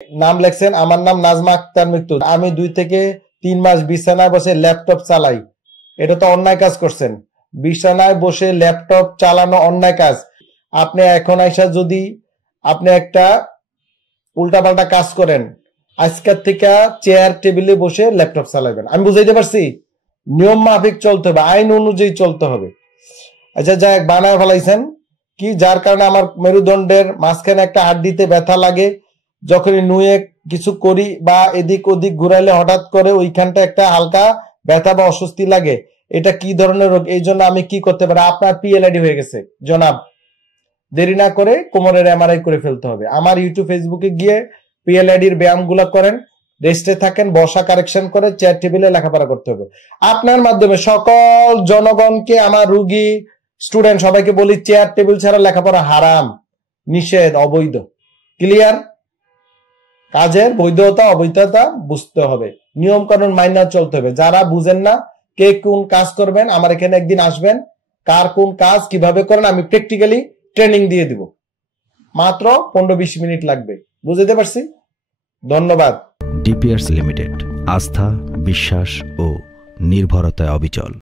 নাম লেখছেন, আমার নাম নাজমা আক্তার মৃত্যু, আমি 2 থেকে 3 মাস বিছানায় বসে ল্যাপটপ চালাই, এটা তো অন্যায় কাজ করছেন। বিছানায় বসে ল্যাপটপ চালানো অন্যায় কাজ। আপনি এখন আইসা যদি আপনি একটা উল্টাপাল্টা কাজ করেন, আজকের থেকে চেয়ার টেবিলে বসে ল্যাপটপ চালাবেন। আমি বুঝাইতে পারছি? নিয়ম মাফিক চলতে হবে, আইন অনুযায়ী চলতে হবে। আচ্ছা যাই বানায় ফেলাইছেন কি, যার কারণে আমার মেরুদণ্ডের মাঝখানে একটা হাড্ডিতে ব্যথা লাগে, যখনই নুয়ে কিছু করি বা এদিক ওদিক ঘুরাইলে হঠাৎ করে ওইখানটা একটা হালকা ব্যথা বা অস্বস্তি লাগে। এটা কি ধরনের রোগ? এই জন্য আমি কি করতে পারি? আপনার পিএলআইডি হয়ে গেছে জনাব, দেরি না করে কোমরের এমআরআই করে ফেলতে হবে। আমার ইউটিউব ফেসবুকে গিয়ে পিএলআইডির ব্যায়ামগুলো করেন, রেস্টে থাকেন, বসা কারেকশন করে চেয়ার টেবিলে লেখাপড়া করতে হবে। আপনার মাধ্যমে সকল জনগণকে, আমার রুগী স্টুডেন্ট সবাইকে বলি, চেয়ার টেবিল ছাড়া লেখাপড়া হারাম, নিষেধ, অবৈধ। ক্লিয়ার? কাজের বৈধতা অবৈধতা বুঝতে হবে, নিয়ম কানুন মাইনা চলতে হবে। যারা বুঝেন না কে কোন কাজ করবেন, আমার এখানে একদিন আসবেন, কার কোন কাজ কিভাবে করেন আমি প্র্যাকটিক্যালি ট্রেনিং দিয়ে দিব। মাত্র 15-20 মিনিট লাগবে। বুঝতে পারছি? ধন্যবাদ। ডিপিআরস লিমিটেড, আস্থা, বিশ্বাস ও নির্ভরতায় অবিচল।